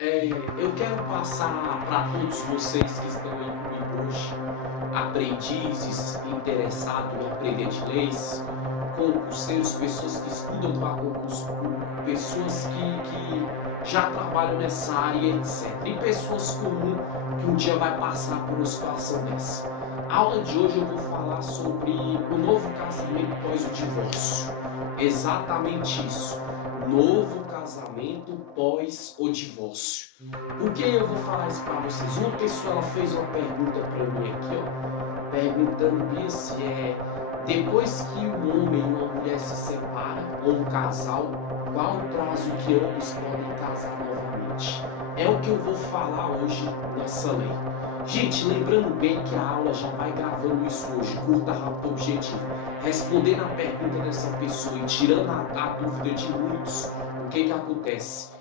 Eu quero passar para todos vocês que estão aí comigo hoje, aprendizes, interessados em aprender de leis, concurseiros, pessoas que estudam para concurso público, pessoas que já trabalham nessa área, etc. E pessoas comuns que um dia vai passar por uma situação dessa. A aula de hoje eu vou falar sobre o novo casamento pós o divórcio. Exatamente isso. Novo casamento pós o divórcio. Por que eu vou falar isso para vocês? Uma pessoa ela fez uma pergunta para mim aqui, ó, perguntando se depois que um homem e uma mulher se separam, ou um casal, qual o prazo que ambos podem casar novamente? É o que eu vou falar hoje nessa lei. Gente, lembrando bem que a aula já vai gravando isso hoje, curta, rápido, objetivo. Respondendo a pergunta dessa pessoa e tirando a dúvida de muitos, o que acontece?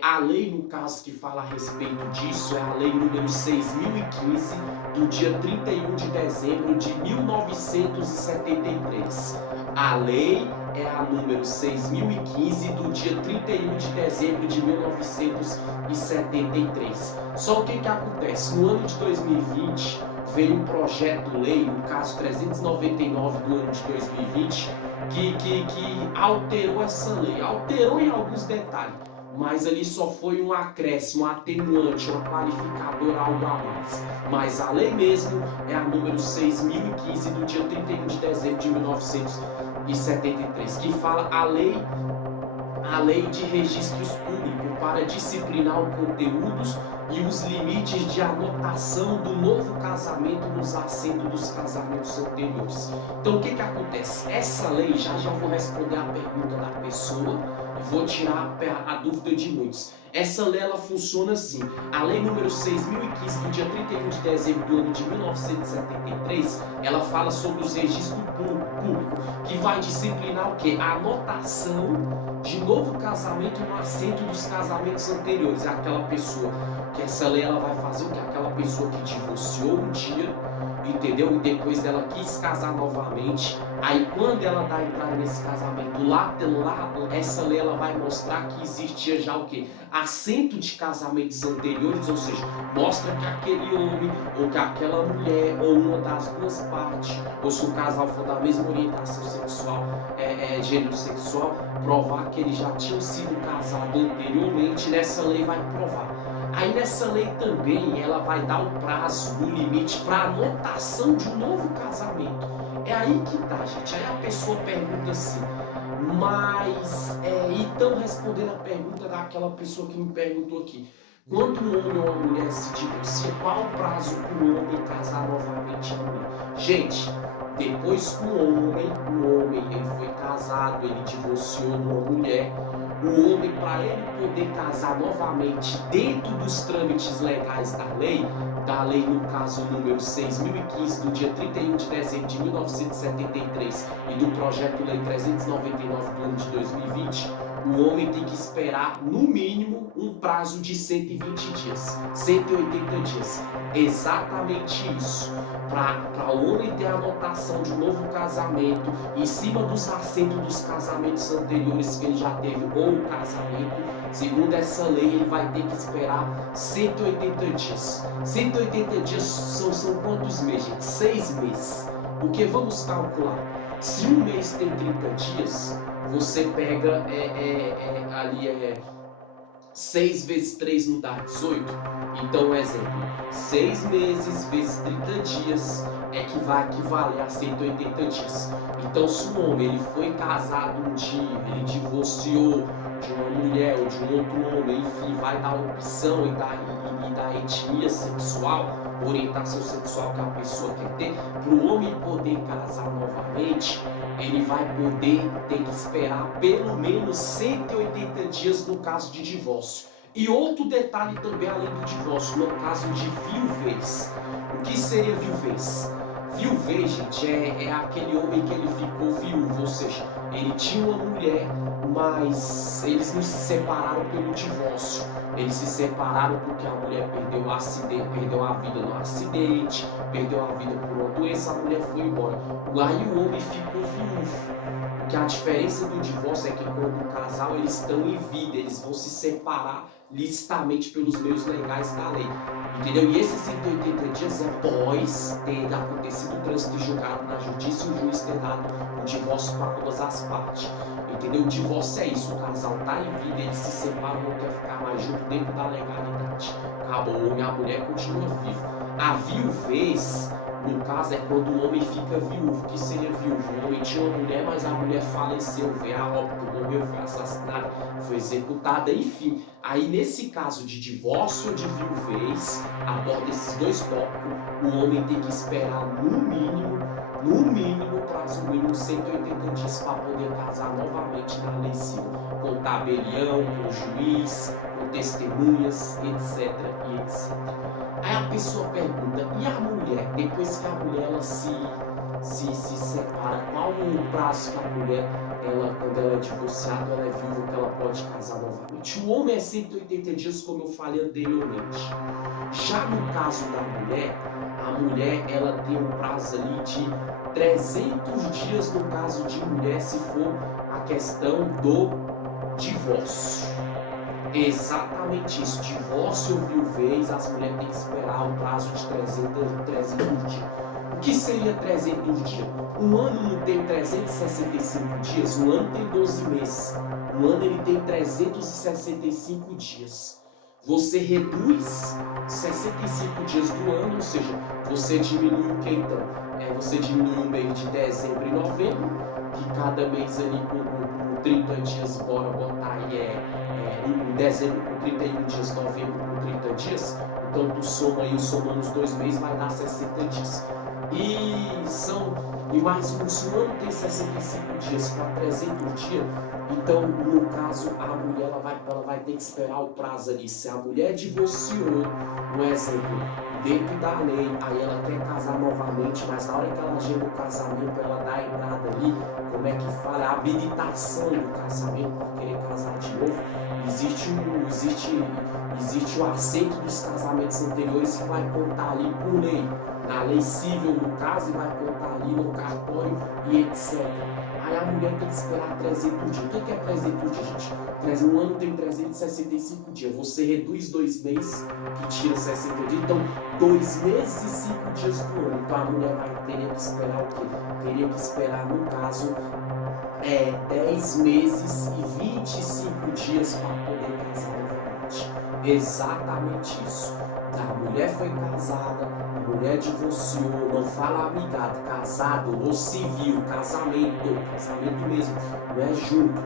A lei, no caso, que fala a respeito disso é a lei número 6.015, do dia 31 de dezembro de 1973. A lei é a número 6.015, do dia 31 de dezembro de 1973. Só o que acontece? No ano de 2020, veio um projeto-lei, no caso 399 do ano de 2020, que alterou essa lei. Alterou em alguns detalhes, mas ali só foi um acréscimo, um atenuante, uma qualificadora, algo a mais. Mas a lei mesmo é a número 6.015 do dia 31 de dezembro de 1973, que fala a lei de registros públicos para disciplinar os conteúdos e os limites de anotação do novo casamento nos assentos dos casamentos anteriores. Então o que acontece? Essa lei, já vou responder a pergunta da pessoa e vou tirar a dúvida de muitos. Essa lei ela funciona assim. A lei número 6.015 do dia 31 de dezembro do ano de 1973, ela fala sobre os registros públicos, que vai disciplinar o quê? A anotação de novo casamento no assento dos casamentos anteriores. É aquela pessoa que essa lei ela vai fazer o que? Aquela pessoa que divorciou um dia, entendeu? E depois ela quis casar novamente. Aí quando ela dá entrada nesse casamento, lá essa lei ela vai mostrar que existia já o quê? Assento de casamentos anteriores, ou seja, mostra que aquele homem ou que aquela mulher ou uma das duas partes, ou se o casal for da mesma orientação sexual, gênero sexual, provar que eles já tinham sido casados anteriormente, nessa lei vai provar. Aí nessa lei também ela vai dar o prazo, o limite para anotação de um novo casamento. É aí que tá, gente. Aí a pessoa pergunta assim, mas então respondendo a pergunta daquela pessoa que me perguntou aqui, quando um homem ou uma mulher se divorcia, qual o prazo para o homem casar novamente a mulher? Gente, depois que o homem ele foi casado, ele divorciou de uma mulher, o homem, para ele poder casar novamente dentro dos trâmites legais da lei no caso número 6.015 do dia 31 de dezembro de 1973 e do projeto lei 399 do ano de 2020, o homem tem que esperar no mínimo um prazo de 120 dias, 180 dias. Exatamente isso. Para o homem ter a anotação de um novo casamento em cima dos assentos dos casamentos anteriores que ele já teve, ou o casamento, segundo essa lei, ele vai ter que esperar 180 dias. 180 dias são quantos meses, gente? 6 meses. Porque vamos calcular, se um mês tem 30 dias, você pega ali 6 vezes 3 não dá 18. Então, exemplo, 6 meses vezes 30 dias é que vai equivaler a 180 dias. Então, se um homem ele foi casado um dia, ele divorciou de uma mulher ou de um outro homem, enfim, vai dar opção e da etnia sexual, orientação sexual que a pessoa quer ter, para o homem poder casar novamente, ele vai poder ter que esperar pelo menos 180 dias no caso de divórcio. E outro detalhe também além do divórcio, no caso de viuvez. O que seria viuvez? Viuvez, gente, é aquele homem que ele ficou viúvo, ou seja, ele tinha uma mulher, mas eles não se separaram pelo divórcio. Eles se separaram porque a mulher perdeu a vida no acidente, perdeu a vida por uma doença, a mulher foi embora. Aí o homem ficou viúvo. Porque a diferença do divórcio é que quando um casal eles estão em vida, eles vão se separar licitamente pelos meios legais da lei. Entendeu? E esses 180 dias é após ter acontecido o trânsito julgado na justiça e o juiz ter dado o divórcio para todas as partes. Entendeu? O divórcio é isso, o casal tá em vida, eles se separam, não quer ficar mais junto dentro da legalidade. Acabou, o homem e a mulher continuam vivos. A viuvez, no caso, é quando o homem fica viúvo. O que seria viúvo? O homem tinha uma mulher, mas a mulher faleceu, veio a óbito, morreu, foi assassinada, foi executada, enfim. Aí, nesse caso de divórcio ou de viuvez, aborda esses dois tópicos, o homem tem que esperar no mínimo, prazo mínimo 180 dias para poder casar novamente na lei civil, com tabelião, com juiz, com testemunhas, etc. e etc. Aí a pessoa pergunta, e a mulher? Depois que a mulher ela se separa, qual o prazo que a mulher, quando ela é divorciada, ela é viúva, que ela pode casar novamente? O homem é 180 dias, como eu falei anteriormente. Já no caso da mulher, a mulher ela tem um prazo ali de 300 dias no caso de mulher, se for a questão do divórcio. Exatamente isso, divórcio ou viuvez, as mulheres têm que esperar o prazo de 300 dias. O que seria 300 dias? Um ano não tem 365 dias, um ano tem 12 meses. Um ano ele tem 365 dias. Você reduz 65 dias do ano, ou seja, você diminui o que então? Você diminui o mês de dezembro e novembro, que cada mês ali com 30 dias, bora botar aí em dezembro com 31 dias, novembro com 30 dias, então tu soma aí, somando os 2 meses, vai dar 60 dias. E mais se o ano tem 65 dias para 300 dias, então no caso a mulher ela vai ter que esperar o prazo ali. Se a mulher divorciou, um exemplo, dentro da lei, aí ela quer casar novamente, mas na hora que ela agenda o casamento, ela dá a entrada ali, como é que fala, a habilitação do casamento para querer casar de novo, existe o aceito dos casamentos anteriores que vai contar ali por lei, na lei civil no caso, e vai contar ali no cartório e etc. Aí a mulher tem que esperar 300 dias. O que é 300 dias, gente? Um ano tem 365 dias. Você reduz 2 meses, que tira 60 dias. Então, 2 meses e 5 dias por ano. Então, a mulher teria que esperar o quê? Teria que esperar, no caso, 10 meses e 25 dias para poder casar novamente. Exatamente isso. A mulher foi casada, a mulher divorciou, não fala amigado, casado ou civil, casamento mesmo, não é junto.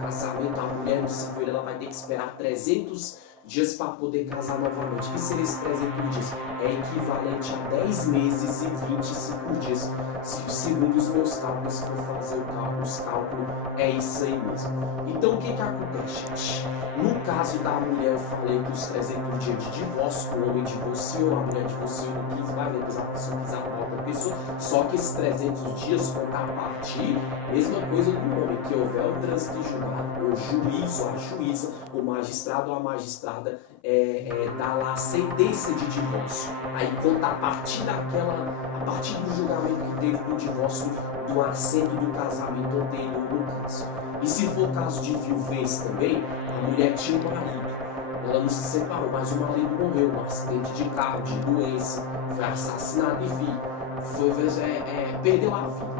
Casamento, a mulher no civil, ela vai ter que esperar 300 dias para poder casar novamente. O que seria esses 300 dias? É equivalente a 10 meses e 25 dias. Segundo os meus cálculos, se for fazer os cálculos, é isso aí mesmo. Então, o que acontece, gente? No caso da mulher, eu falei dos 300 dias de divórcio, o homem divorciou, a mulher divorciou, não quis mais, depois a pessoa quis amar outra pessoa, só que esses 300 dias conta a partir, mesma coisa do homem, que houver o trânsito julgado, o juiz ou a juíza, o magistrado ou a magistrada, dá lá a sentença de divórcio. Aí conta a partir do julgamento que teve do divórcio, do assento do casamento anterior no caso. E se for caso de viuvez também, a mulher tinha um marido, ela não se separou, mas o marido morreu num acidente de carro, de doença, foi assassinado, enfim, perdeu a vida.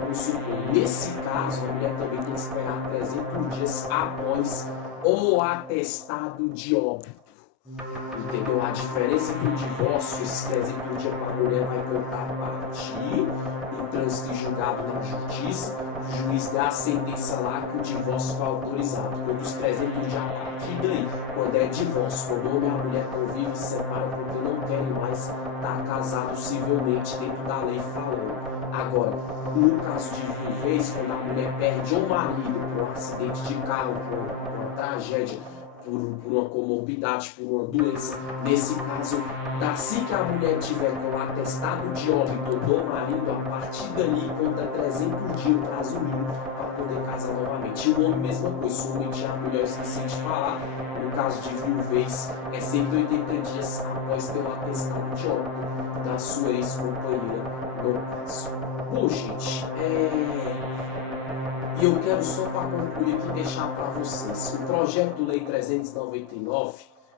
Vamos supor, nesse caso, a mulher também tem que esperar 300 dias após o atestado de óbito. Entendeu? A diferença do divórcio, esses 300 dias para a mulher vai contar a partir do trânsito julgado na justiça, o juiz dá a sentença lá que o divórcio foi autorizado. Quando os 300 dias a partir daí, quando é divórcio, quando o homem e a mulher convivem e se separam porque não querem mais estar casados civilmente dentro da lei falando. Agora, no caso de viuvez, quando a mulher perde o marido por um acidente de carro, por uma tragédia, por uma comorbidade, por uma doença, nesse caso, assim que a mulher tiver com o atestado de óbito do marido, a partir dali conta 300 dias o prazo mínimo para poder casar novamente. E o homem, mesma coisa, se o homem tinha a mulher, eu esqueci de falar, no caso de viuvez, é 180 dias após ter o atestado de óbito da sua ex-companheira no caso. Bom, gente, E eu quero só para concluir aqui deixar para vocês. O projeto de lei 399,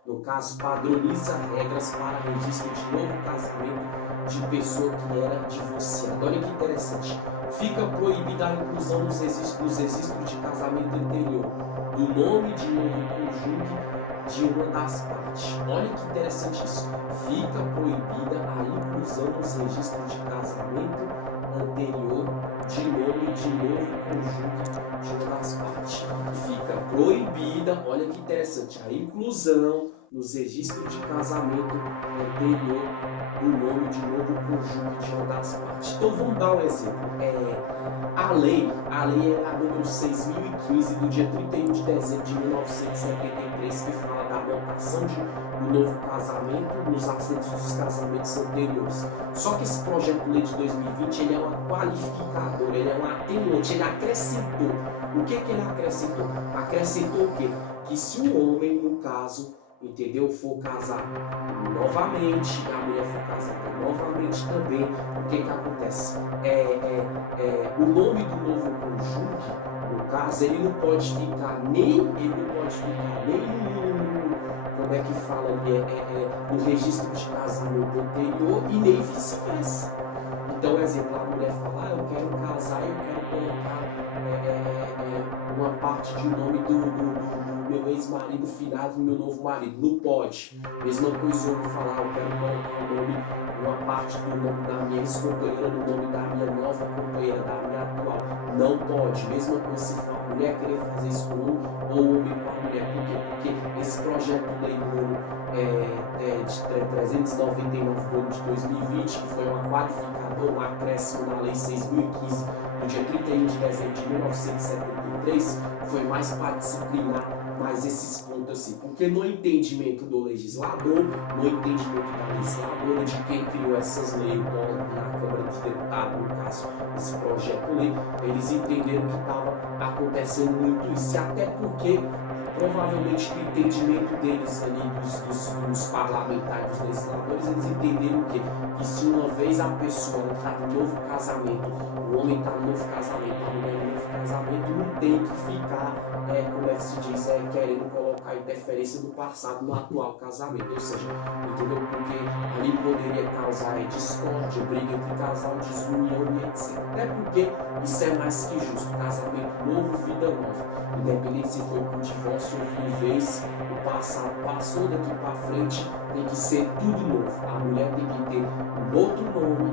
no caso, padroniza regras para registro de novo casamento de pessoa que era divorciada. Olha que interessante. Fica proibida a inclusão nos registros de casamento anterior do nome de novo cônjuge de uma das partes. Olha que interessante isso. Fica proibida a inclusão nos registros de casamento anterior de nome de novo cônjuge de uma das partes. Fica proibida, olha que interessante, a inclusão nos registros de casamento anterior do nome de novo cônjuge de uma das partes. Então vamos dar um exemplo. A lei é a número 6.015 do dia 31 de dezembro de 1973, que fala da anotação do novo casamento nos assentos dos casamentos anteriores. Só que esse projeto de lei de 2020 ele é uma qualificadora, ele é um atenuante, ele acrescentou. O que ele acrescentou? Acrescentou o quê? Que se o homem, no caso, entendeu, for casar novamente, a mulher for casada novamente também, o que acontece? O nome do novo cônjuge, no caso, ele não pode ficar nem como é que fala ali, no registro de casamento anterior e nem vice-versa. Então, exemplo, a mulher fala, eu quero casar, eu quero colocar uma parte de nome do meu ex-marido finado no meu novo marido. Não pode. Mesma coisa o homem falar, eu quero colocar o nome, uma parte do nome da minha ex-companheira no nome da minha nova companheira, da minha atual. Não pode. Mesma coisa se for a mulher querer fazer isso com um ou o homem com a mulher. Por quê? Porque esse projeto de lei de 399 do ano de 2020, que foi uma qualificadora, um acréscimo na lei 6.015 do dia 31 de dezembro de 1973, foi mais para disciplinar mais esses pontos assim, porque no entendimento do legislador, no entendimento da legisladora, de quem criou essas leis na Câmara dos Deputados, no caso, esse projeto de lei, eles entenderam que estava acontecendo muito isso, e até porque provavelmente no entendimento deles ali, dos parlamentares, dos legisladores, eles entenderam que se uma vez a pessoa está no novo casamento, o homem está no novo casamento, a mulher no novo casamento, não tem que ficar, como é que se diz, querendo colocar interferência do passado no atual casamento, ou seja, entendeu? Porque ali poderia causar discórdia, briga entre casal, desunião e etc. Até porque isso é mais que justo, casamento novo, vida nova. Independente se foi por divórcio ou por vez, o passado passou, daqui para frente tem que ser tudo novo. A mulher tem que ter um outro nome,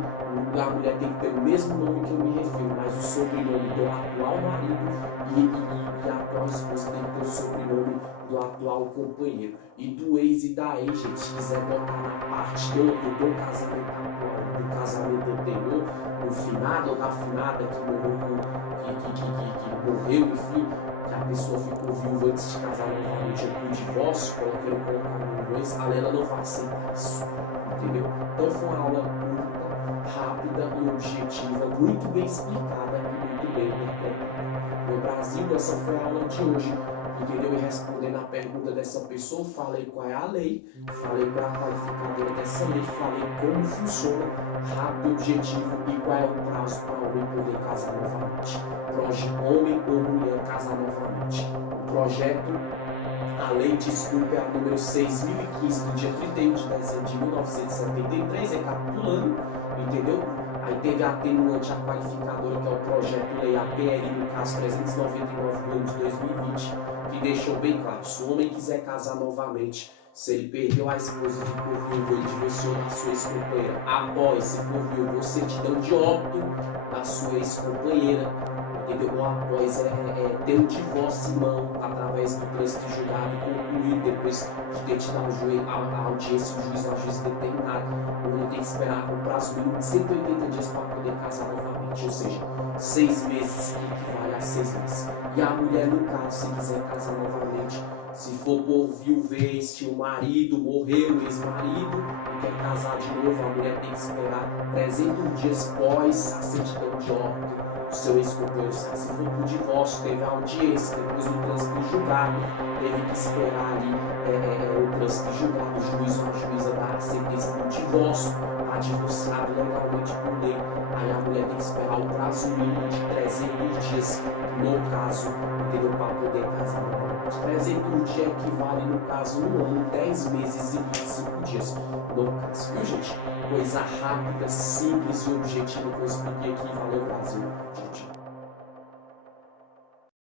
a mulher tem que ter o mesmo nome que eu me refiro, mas o sobrenome do atual marido e a atual esposa tem que ter o sobrenome do atual companheiro. E do ex e da ex, gente, se quiser botar na parte do casamento atual, do casamento anterior, do finado ou da finada que morreu, que morreu, enfim, que a pessoa ficou viúva antes de casar novamente por divórcio, querendo colocar no ex, a Lela não vai aceitar isso, entendeu? Então foi uma aula curta, rápida e objetiva, muito bem explicada e muito bem interpretada. No Brasil, essa foi a aula de hoje, entendeu? E respondendo a pergunta dessa pessoa, falei qual é a lei, falei qual é a qualificadora dessa lei, falei como funciona, rápido, objetivo e qual é o prazo para o homem poder casar novamente. Homem ou mulher casar novamente. O projeto, a lei, desculpa, é a número 6.015 do dia 31 de dezembro de 1973, recapitulando, entendeu? Aí teve a atenuante, a qualificadora, que é o projeto de lei, a PL, no caso 399 do ano de 2020, que deixou bem claro, se o homem quiser casar novamente, se ele perdeu a esposa, ficou viúvo, ele divorciou da sua ex-companheira, após, se for viúvo, certidão de óbito da sua ex-companheira, entendeu? Ou após ter um divórcio em mão, através do trânsito de julgado concluído, depois de ter tido a audiência, o juiz ou a juíza determinado, ele tem que esperar um prazo mínimo de 180 dias para poder casar novamente, ou seja, 6 meses, que equivale a 6 meses. E a mulher, no caso, se quiser casar novamente, se for por viuvez, tinha um marido, morreu o ex-marido e quer casar de novo, a mulher tem que esperar 300 dias pós a certidão de óbito do seu ex-companheiro. Se for por divórcio, teve a audiência, depois o trânsito de julgado, teve que esperar ali o trânsito de julgado, o juiz ou a juíza da sentença do divórcio, tá divorciado legalmente por lei, aí a mulher tem que esperar o prazo mínimo de 300 dias, no caso, entendeu? Para poder casar novamente. 300 dias equivale, no caso, 1 ano, 10 meses e 25 dias, no caso, viu, gente? Coisa rápida, simples e objetiva que eu expliquei aqui. Valeu, Brasil!